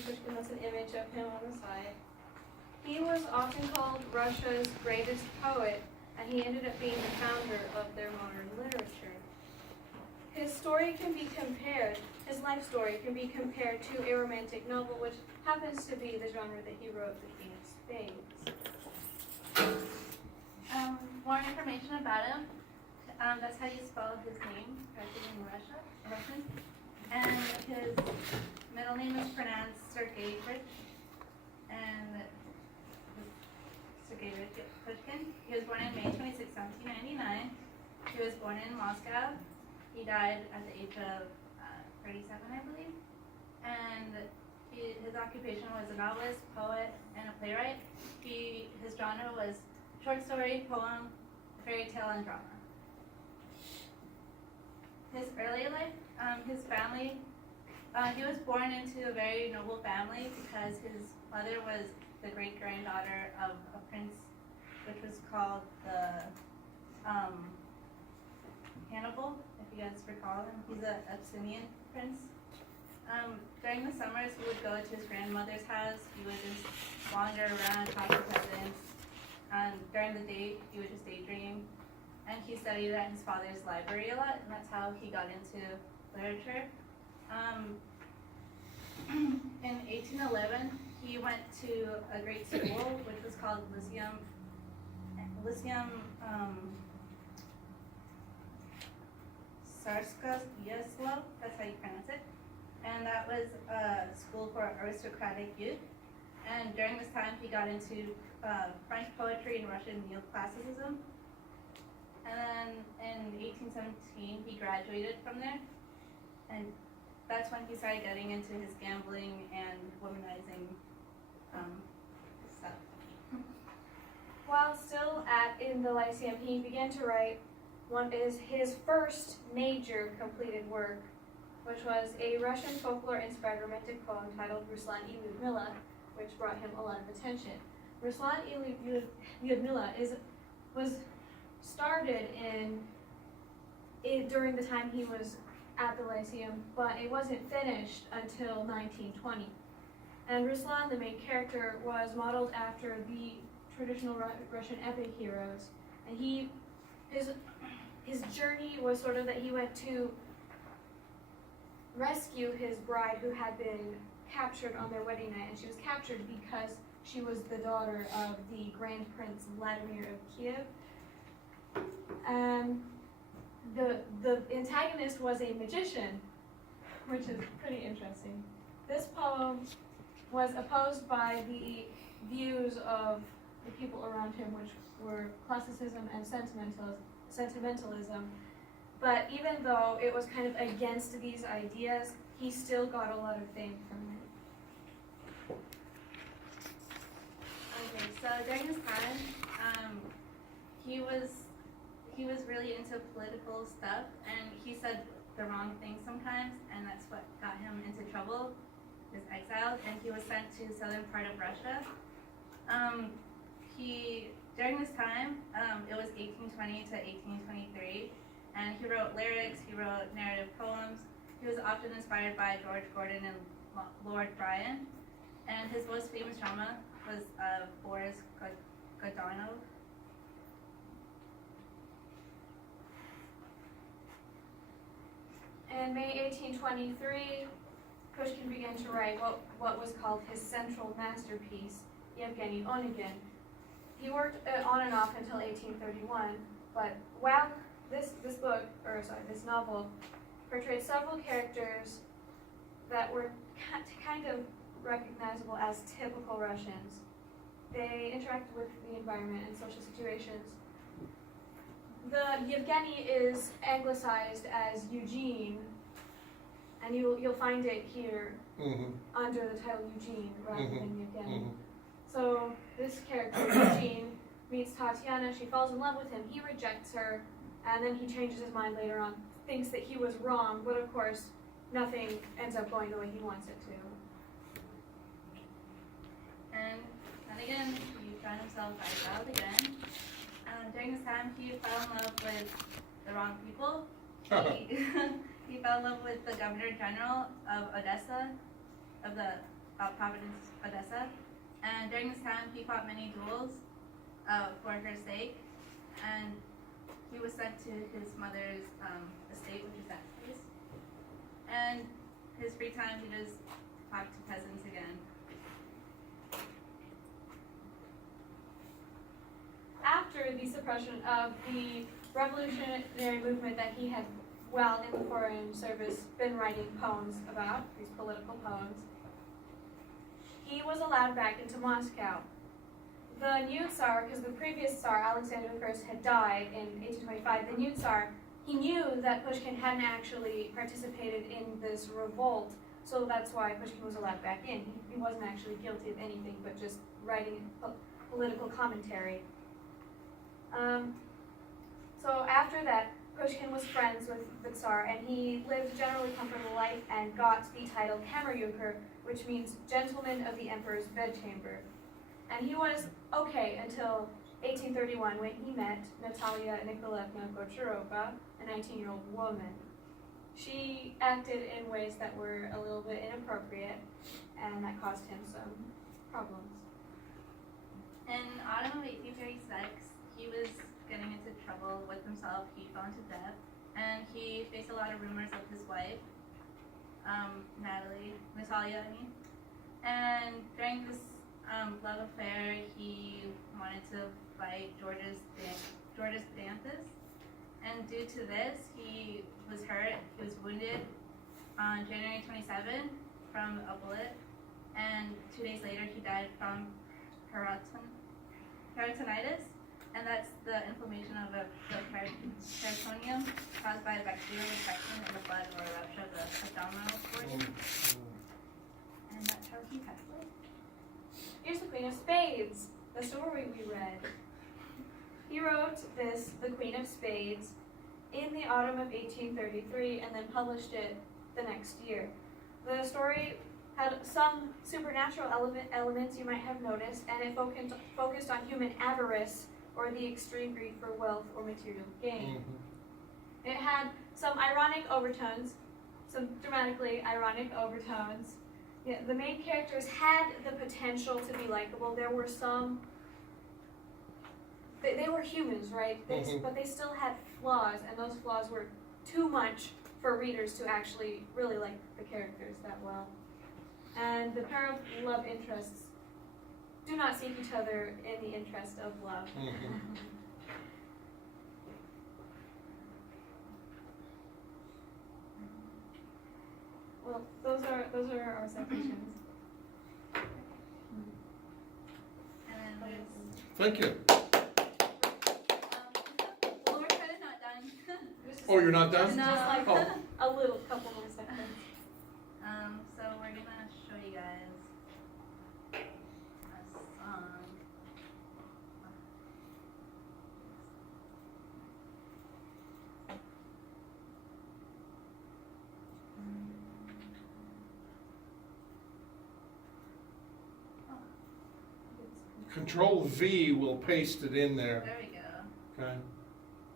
Alexander Pushkin, that's an image of him on the side. He was often called Russia's greatest poet, and he ended up being the founder of their modern literature. His story can be compared, his life story can be compared to a romantic novel, which happens to be the genre that he wrote, The King of Spades. More information about him. That's how you spell his name, especially in Russian. And his middle name is pronounced Sergeyevich, and Sergeyevich Pushkin. He was born in May 26, 1799. He was born in Moscow. He died at the age of 37, I believe. And his occupation was a novelist, poet, and a playwright. His genre was short story, poem, fairy tale, and drama. His early life, his family, he was born into a very noble family because his mother was the great-granddaughter of a prince, which was called the Hannibal, if you guys recall him. He's an Abyssinian prince. During the summers, he would go to his grandmother's house. He would just wander around, talk to peasants. And during the day, he would just daydream. And he studied at his father's library a lot, and that's how he got into literature. In 1811, he went to a great school, which was called Lyceum Tsarskoye-Selo, that's how you pronounce it. And that was a school for aristocratic youth. And during this time, he got into French poetry and Russian neoclassicism. And then in 1817, he graduated from there. And that's when he started getting into his gambling and womanizing stuff. While still in the Lyceum, he began to write what is his first major completed work, which was a Russian folklore-inspired romantic poem titled Ruslan I Lyudmila, which brought him a lot of attention. Ruslan I Lyudmila was started during the time he was at the Lyceum, but it wasn't finished until 1920. And Ruslan, the main character, was modeled after the traditional Russian epic heroes. And his journey was sort of that he went to rescue his bride who had been captured on their wedding night, and she was captured because she was the daughter of the Grand Prince Vladimir of Kiev. The antagonist was a magician, which is pretty interesting. This poem was opposed by the views of the people around him, which were classicism and sentimentalism. But even though it was kind of against these ideas, he still got a lot of fame from it. Okay, so during his time, he was really into political stuff, and he said the wrong thing sometimes, and that's what got him into trouble. He was exiled, and he was sent to the southern part of Russia. During this time, it was 1820 to 1823, and he wrote lyrics, he wrote narrative poems. He was often inspired by George Gordon and Lord Byron, and his most famous drama was Boris Godunov. In May 1823, Pushkin began to write what was called his central masterpiece, Yevgeny Onegin. He worked on and off until 1831, but while this novel portrayed several characters that were kind of recognizable as typical Russians. They interacted with the environment and social situations. The Yevgeny is anglicized as Eugene, and you'll find it here under the title Eugene rather than Yevgeny. So this character, Eugene, meets Tatiana. She falls in love with him. He rejects her, and then he changes his mind later on, thinks that he was wrong, but of course, nothing ends up going the way he wants it to. And again, he found himself exiled again. During this time, he fell in love with the wrong people. He fell in love with the governor general of Odessa, of the Providence, Odessa. And during this time, he fought many duels for her sake. And he was sent to his mother's estate, which is that place. And his free time, he just talked to peasants again. After the suppression of the revolutionary movement that he had, while in the foreign service, been writing poems about, these political poems, he was allowed back into Moscow. The new Tsar, because the previous Tsar, Alexander I, had died in 1825, the new Tsar, he knew that Pushkin hadn't actually participated in this revolt, so that's why Pushkin was allowed back in. He wasn't actually guilty of anything but just writing political commentary. So after that, Pushkin was friends with the Tsar, and he lived a generally comfortable life and got the title Kammerjunker, which means gentleman of the emperor's bedchamber. And he was okay until 1831, when he met Natalia Nikolaevna Gochurova, a 19-year-old woman. She acted in ways that were a little bit inappropriate, and that caused him some problems. In autumn of 1836, he was getting into trouble with himself. He fell into debt, and he faced a lot of rumors of his wife, Natalia, I mean. And during this love affair, he wanted to fight Georges Dantas, and due to this, he was hurt. He was wounded on January 27 from a bullet, and 2 days later, he died from peritonitis, and that's the inflammation of the peritoneum caused by a bacterial infection in the blood or a rupture of the abdominal organ. And that's how he passed away. Here's the Queen of Spades, the story we read. He wrote this, The Queen of Spades, in the autumn of 1833 and then published it the next year. The story had some supernatural elements you might have noticed, and it focused on human avarice or the extreme greed for wealth or material gain. It had some ironic overtones, some dramatically ironic overtones. Yeah, the main characters had the potential to be likable. There were some, they were humans, right? But they still had flaws, and those flaws were too much for readers to actually really like the characters that well. And the pair of love interests do not seek each other in the interest of love. Well, those are our citations. And then Thank you. well, we're kind of not done. Oh, you're not done? No. Just like Oh. a little couple more seconds. So we're gonna show you guys a song. Control V will paste it in there. There we go. Okay.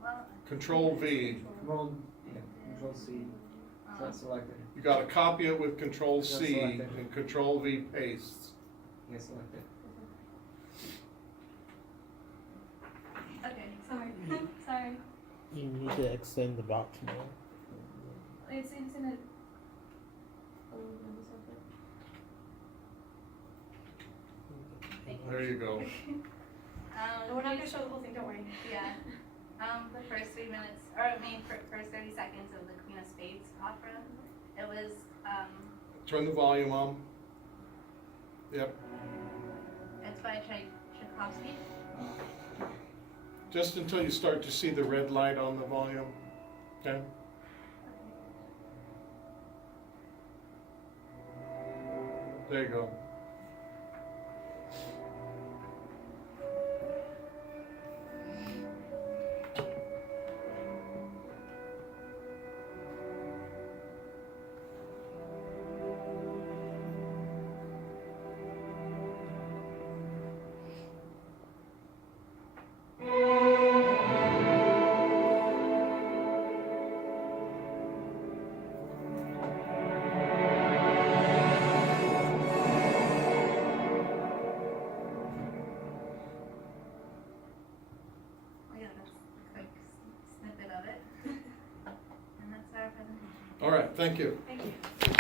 Well, Control V. Control C. So that's selected. You got to copy it with Control Just C select it. and Control V pastes. Yes, selected. okay. Sorry. Sorry. You need to extend the box more. It's in a little bit of something. There you go. No, we're not gonna show the whole thing, don't worry. Yeah. The first 3 minutes, or I mean, first 30 seconds of the Queen of Spades opera, it was, Turn the volume on. Yep. it's by Tchaikovsky. Just until you start to see the red light on the volume. Okay. There you go. All right, thank you. Thank you.